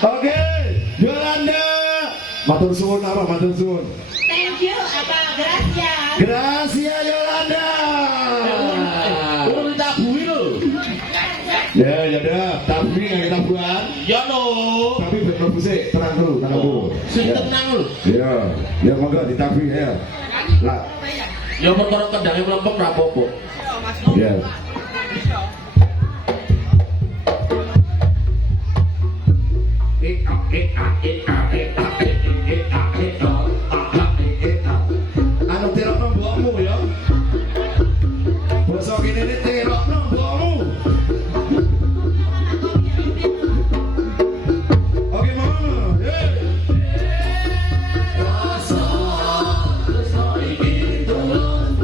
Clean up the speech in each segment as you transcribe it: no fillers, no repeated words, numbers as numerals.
Oke, Yolanda. Matur suwun apa? Matur suwun. Thank you apa? Gracia. Gracia Yolanda. Urung tabuhi lho. Ya, ya dah. Tabuhi nggak kita buat. Ya no. Tapi bener sih, tenang dulu, tenang dulu. Sing tenang lho. Ya, ya monggo ditabuhi ya. Lah. Ya perkara kendange mlempem ra apa-apa. Ya. Anu terokno mbokmu ya. Basa kene iki terokno mbokmu. Oke, Mama. Rasa iki tulung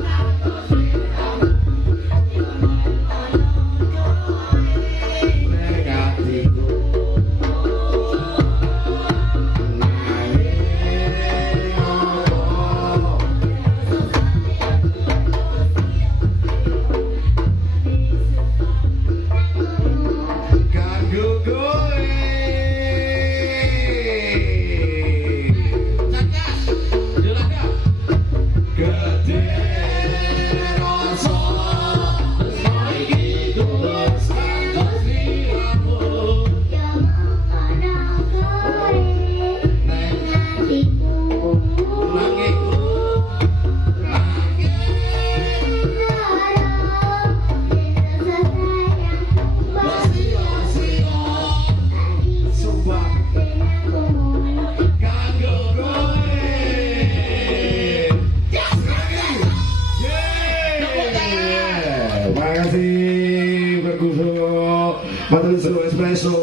espresso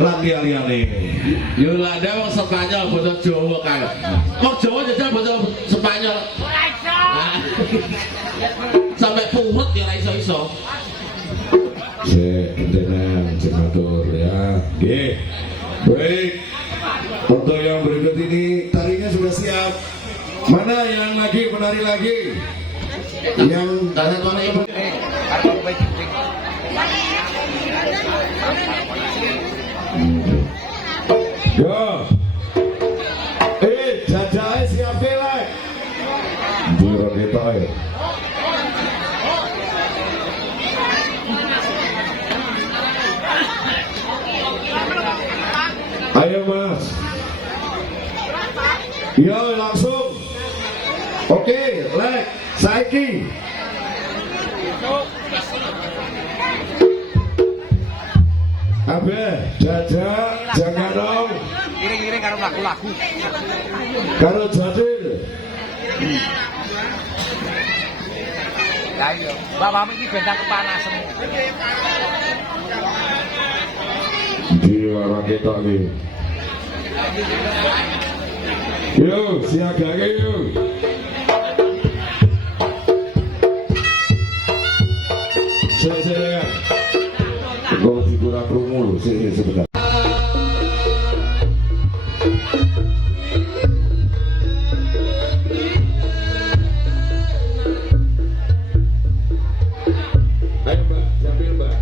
lan liyane. Yolanda wong Spanyol basa Jawa kan. Wong Jawa jajal basa Spanyol. Ora iso. Sampai pungut ya ora iso-iso. Tenang, matur ya. Oke. Baik. Untuk yang berikut ini tarinya sudah siap. Mana yang lagi menari lagi? Yang Kasih mana ibu? Yo. Jajahe siap velek. Biro kita ya. Ayo Mas. Yo langsung. Oke, lek saiki. Abe, jajak, jangan dong. Iring-iring karo lagu-lagu. Karo jadil. Lah iya, bapakmu iki bentang kepanasan. Di warna kita iki. Yo, siagake yo. Saya. Gue figura krungu lho, sih sebentar. Ayo Mbak, sambil Mbak.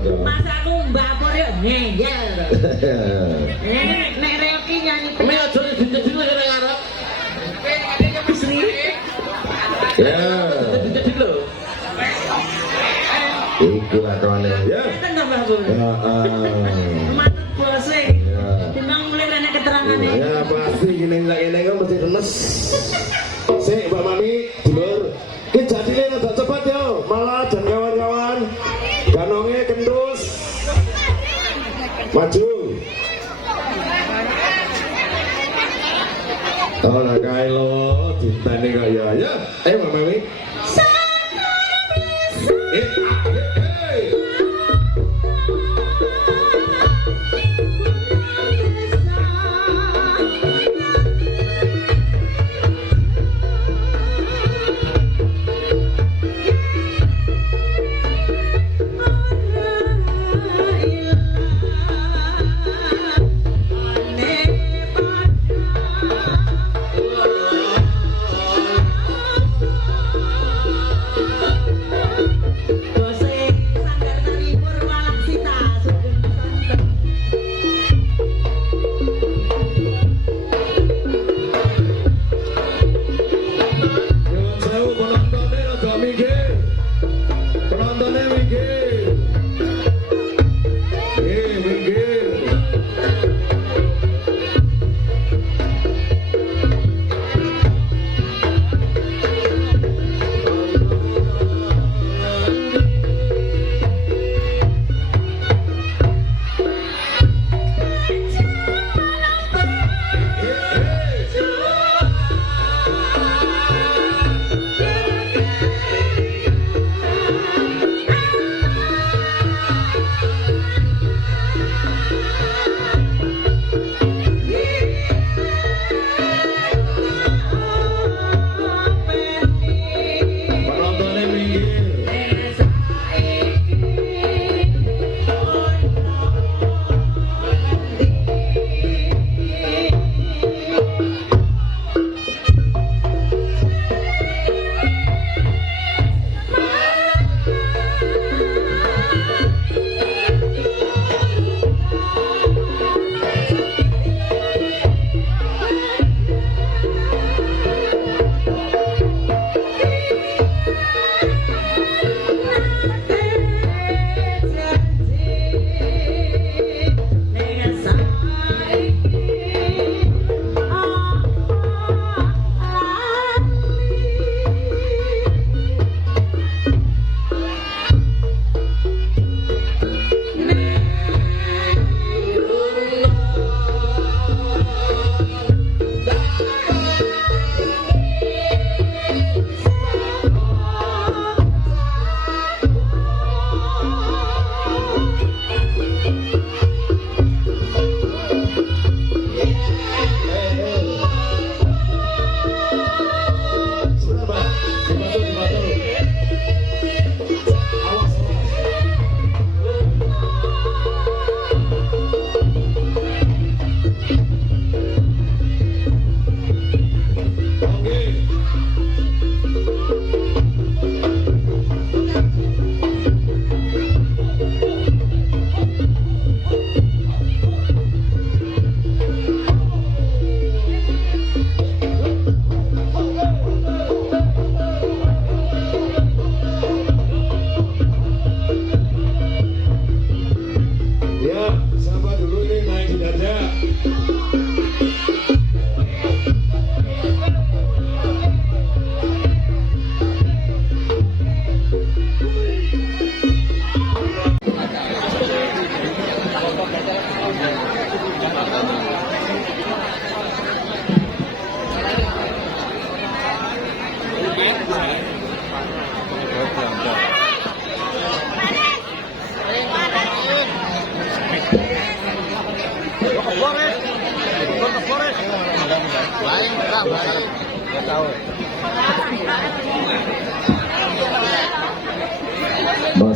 Masa aku mbak por yo ngeyel. Nek Reoki nyanyi Kami aja dicet-dicet ya nek arep. Ya. Dicet-dicet lho. Iku lakone ya. Ngeten to Mbak Bu. Matur bose. Tenang mulai rene keterangane. Ya pasti gini kok mesti remes. Sik Mbak Mami, dulur. Ki jadine rada cepet yo, malah dan kawan-kawan. Ganonge kendus. Maju. Oh lah kae lo ditane kok ya. Ya, ayo Mbak Mami. Hey.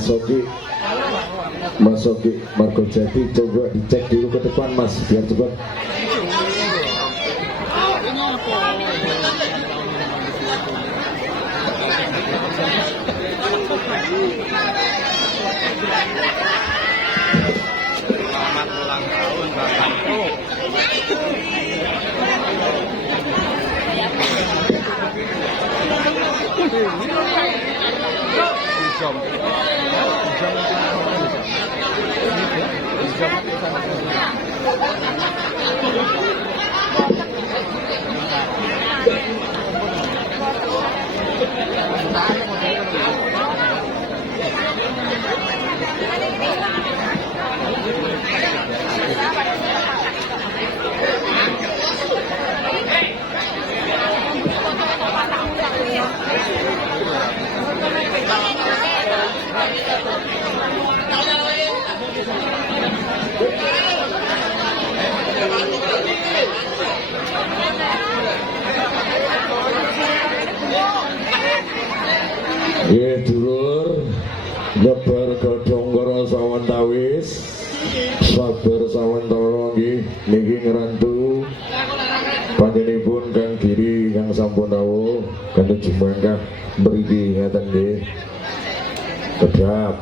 Mas Oki Margo Jati, coba dicek dulu ke depan Mas biar cepat. Selamat ulang tahun Bapak Bro. Nggih dulur, nyebar godhong karo sawentawis. Sabar sawentara nggih niki ngrantu panjenenganipun Kang Giri Kang sampun rawuh kanthi jumangkah mriki ngaten nggih. Kedap.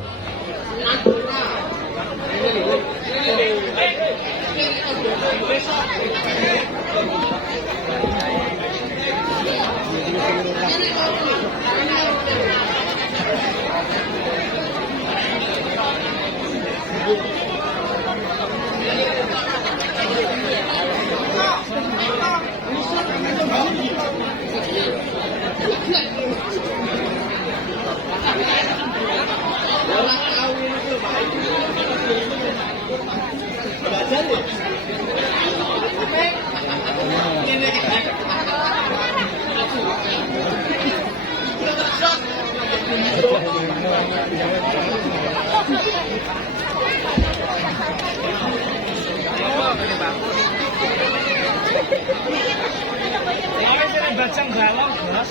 Bacang balong gas,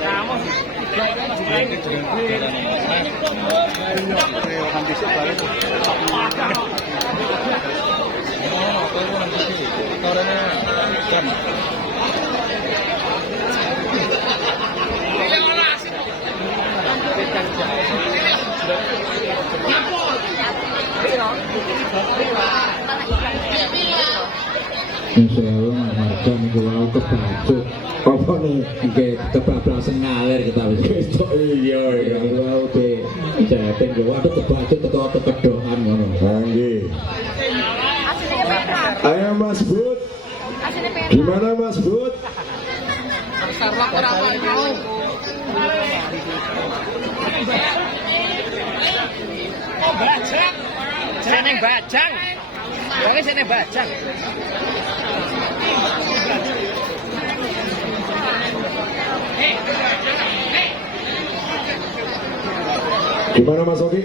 kamu Insyaallah marga niku wau kebacut. Apa nih nggih kebablasan ngalir kita wis. Iya iya. Niku wau be jaten yo waduh kebacut teko kekedongan ngono. Nggih. Ayo Mas Bud. Gimana Mas Bud? Oh bajang, jeneng bajang, wonge jeneng bajang. Gimana Mas Oki?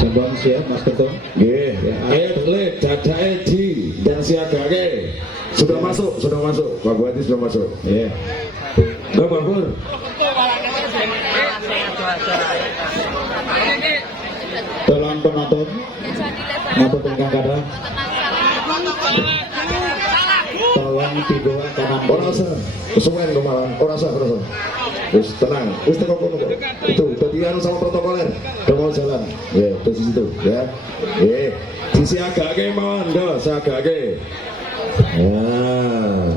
Sampun siap Mas Ketum? Nggih. Ayo dadake di dan siagake. Sudah masuk. Pak Bupati sudah masuk. Iya. Enggak Pak Pur. Tolong penonton matur ingkang kathah. Tolong dibawa kanan. Ora usah. Kesuwen kok malah. Ora usah. Wis tenang. Wis teko kono kok. Itu dadi anu sama protokoler. Udah mau jalan. Ya, terus di situ ya. Disiagake mawon, Dos, siagake. Nah.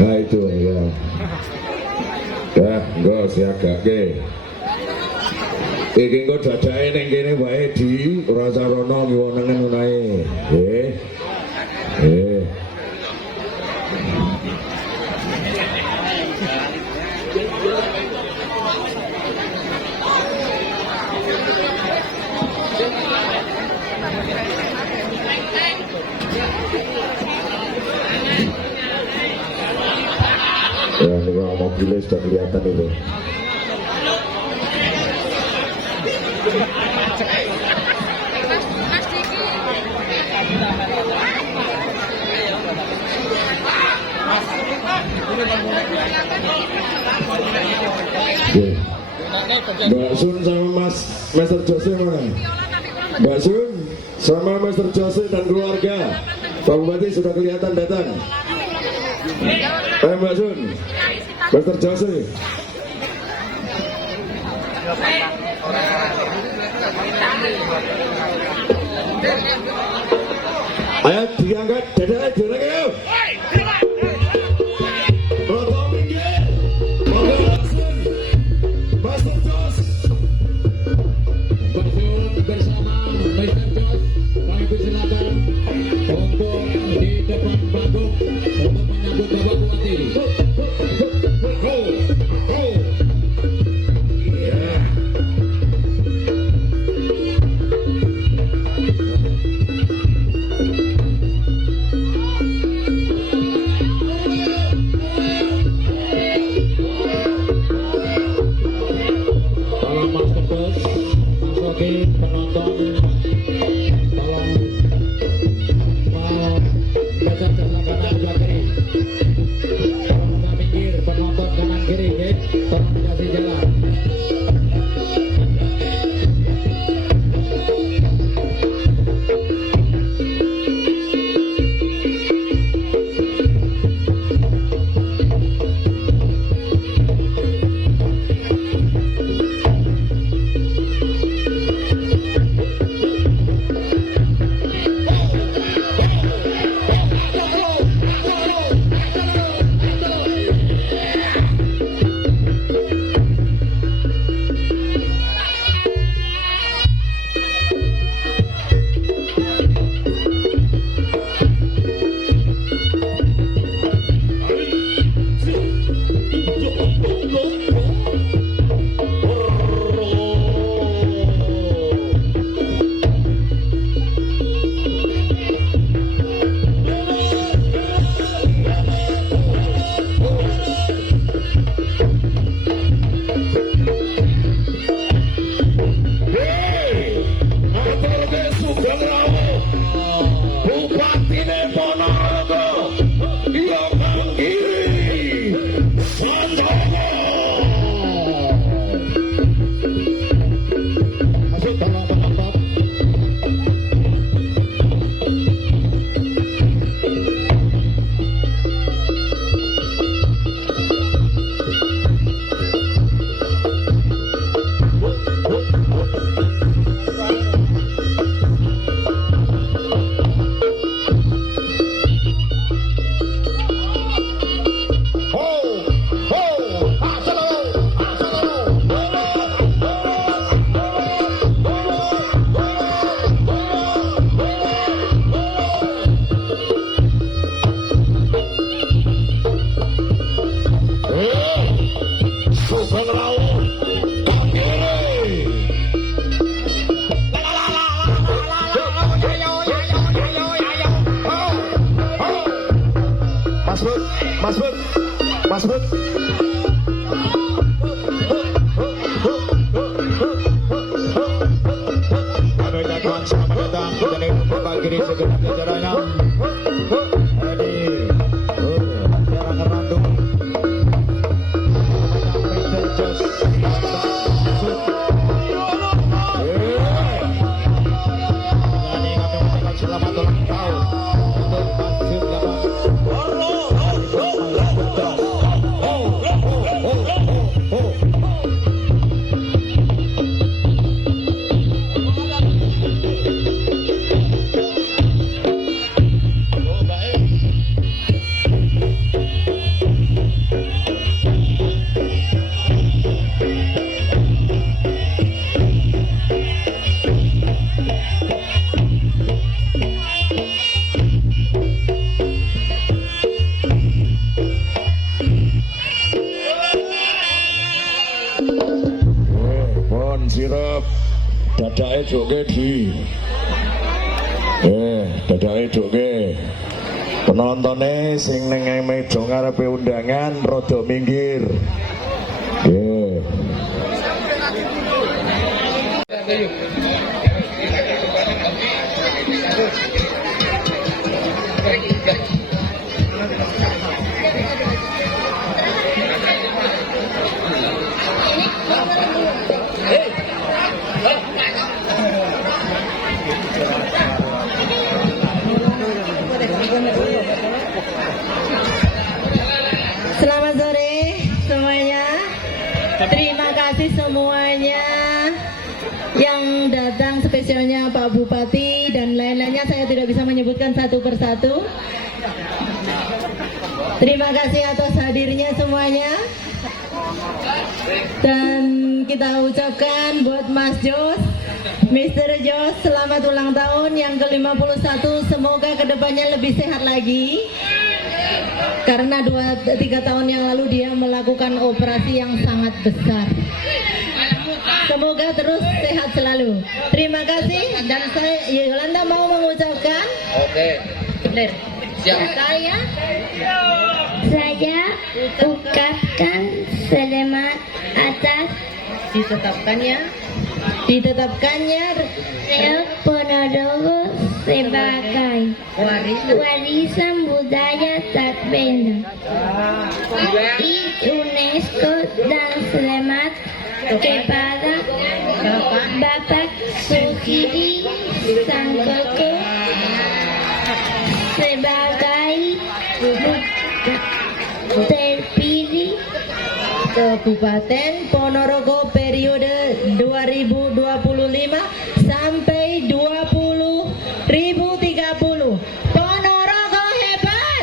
Nah itu ya. Ya, enggak siaga ke. Iki engko dadake ning kene wae di ora sarono ngiwonengen ngonae. Eh. Ya, ini kalau mobilnya sudah kelihatan itu. Oke. Mbak Sun sama Master Jose mana? Mbak Sun sama Master Jose dan keluarga. Pak Bupati sudah kelihatan datang. Mbak Sun, Master Jose. Ayo diangkat, dadanya diangkat ayo. Roto minggir. Master Jose. Bersama Mr. Jos, kami persilakan untuk di depan panggung untuk menyambut Bapak Bupati. Tolong Master Jos masukin penonton, tolong baca sebelah kanan sebelah kiri, tolong agak minggir penonton kanan kiri, tolong dikasih jalan. Mas Bud. Kami ucapkan selamat datang dari Bapak Giri segenap jajarannya. Di daerah Kerandung. Mr. Jos. Kami ucapkan selamat ulang tahun untuk Mas Bud Gabang. sirup dadake joge di dadake joge penontonnya sing neng meja ngarepe undangan rada minggir Selamat sore semuanya. Terima kasih semuanya yang datang, spesialnya Pak Bupati dan lain-lainnya. Saya tidak bisa menyebutkan satu persatu. Terima kasih atas hadirnya semuanya. Dan kita ucapkan buat Mas Jos, Mr. Jos, selamat ulang tahun yang ke-51. Semoga kedepannya lebih sehat lagi. Karena 2-3 tahun yang lalu dia melakukan operasi yang sangat besar. Semoga terus sehat selalu. Terima kasih. Dan saya Yolanda mau mengucapkan. Oke. Saya ucapkan selamat atas ditetapkannya Reo Ponorogo sebagai warisan budaya tak benda di UNESCO, dan selamat kepada Bapak Sukidi Sankoko sebagai terpilih Kabupaten Ponorogo periode 2025 sampai 2030. Ponorogo hebat!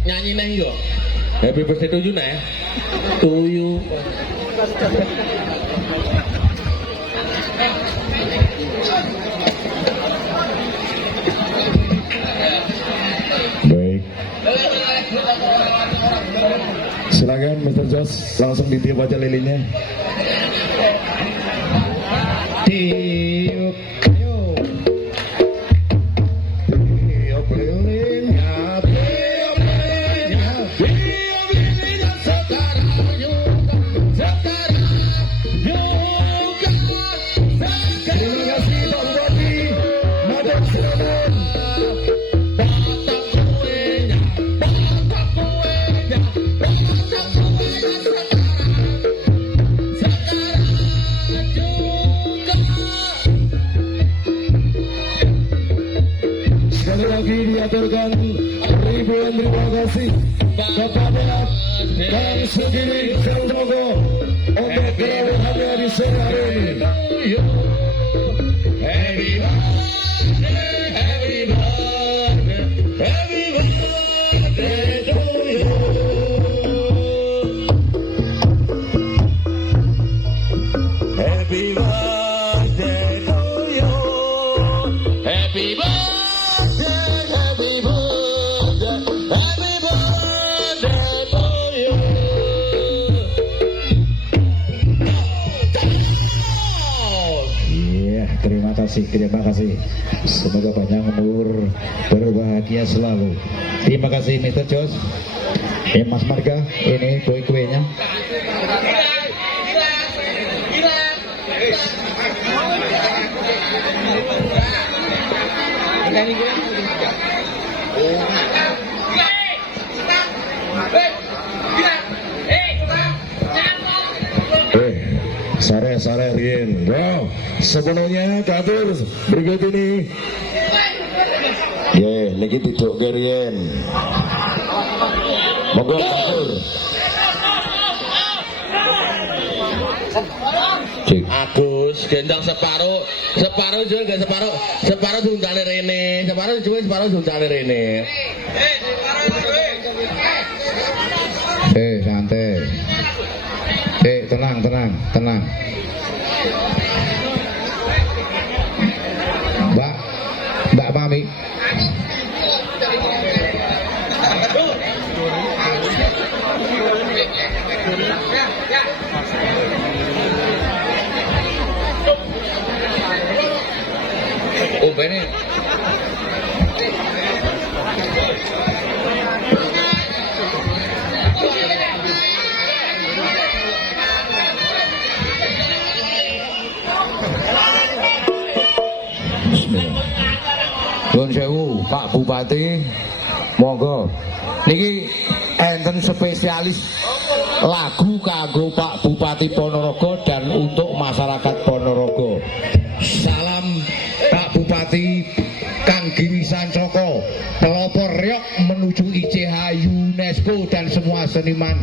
Nyanyi neng yo. Happy birthday to you neng. To you. baik silakan Mr. Jos langsung ditiup aja lilinnya tiup tiup lilinnya tiup lilinnya tiup lilinnya sekarang juga terima kasih Bang Bodi Madam Cirebon sekali lagi diaturkan ribuan terima kasih kepada Bang Sugiri Santoso untuk kerawatannya di sore hari ini. Happy birthday, happy birthday, happy birthday to you. Happy birthday to you. Happy birthday, happy birthday, happy birthday to you. Iya, terima kasih. Semoga panjang umur, berbahagia selalu. Terima kasih Mr. Jos. Mas Marga, ini kue-kuenya. Sare Rien. Wow, sepenuhnya katur berikut ini Nggih, niki diduk riyen. Monggo matur. Cik. Agus gendang separuh juga gak separuh dungtale rene, separuh dungtale rene. Santai. Tenang. Mbak Mami. Oh, bene. Nuwun sewu Pak Bupati, monggo niki enten spesialis lagu kanggo Pak Bupati Ponorogo dan untuk masyarakat Ponorogo. Salam Pak Bupati Kang Gimisan Soko pelopor reok menuju ICH UNESCO dan semua seniman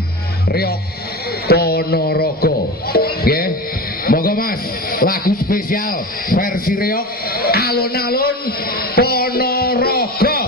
reok Ponorogo. Nggih, monggo Mas, lagu spesial versi reok alun-alun Ponorogo.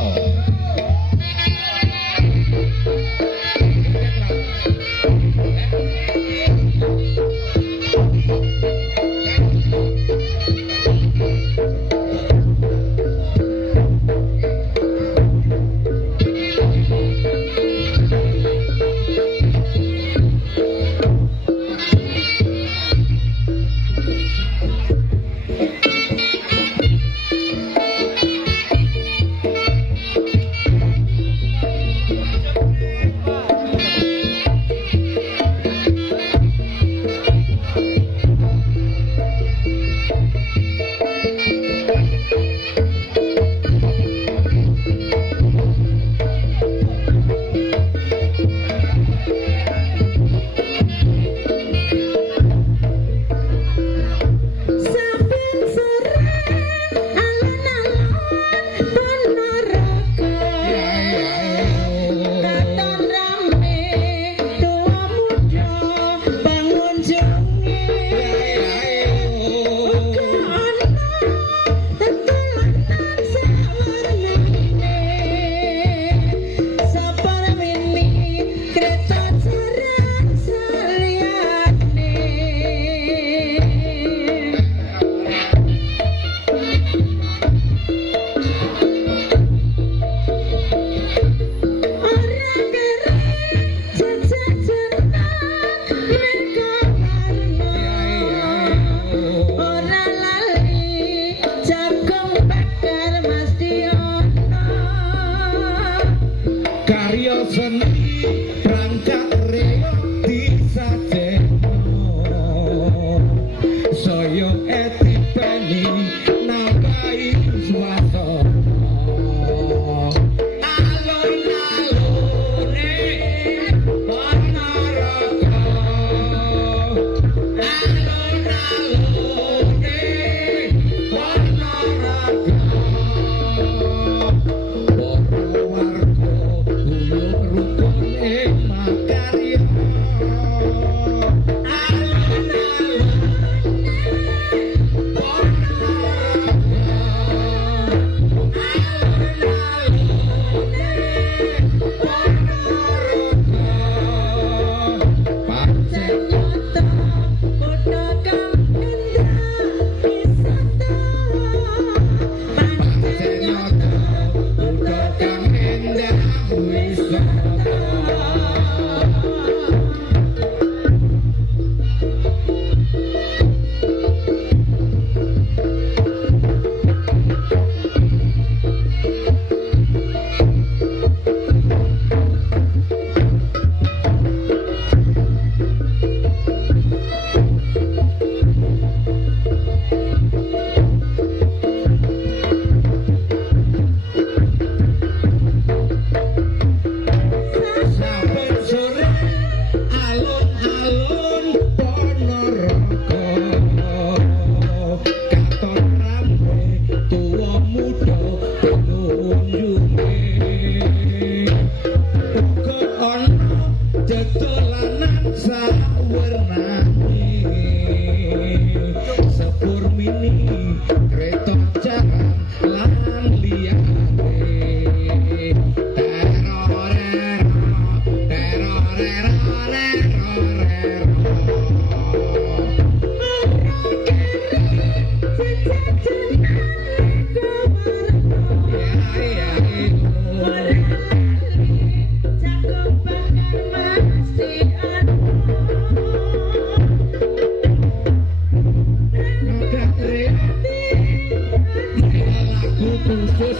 khusus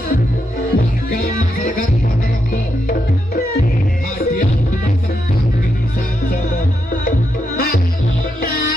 warga masyarakat Ponorogo. Hadiah dumateng kangge Sanjaya. Alon-alone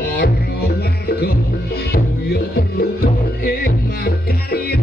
para warga kaya perlu ing makarya.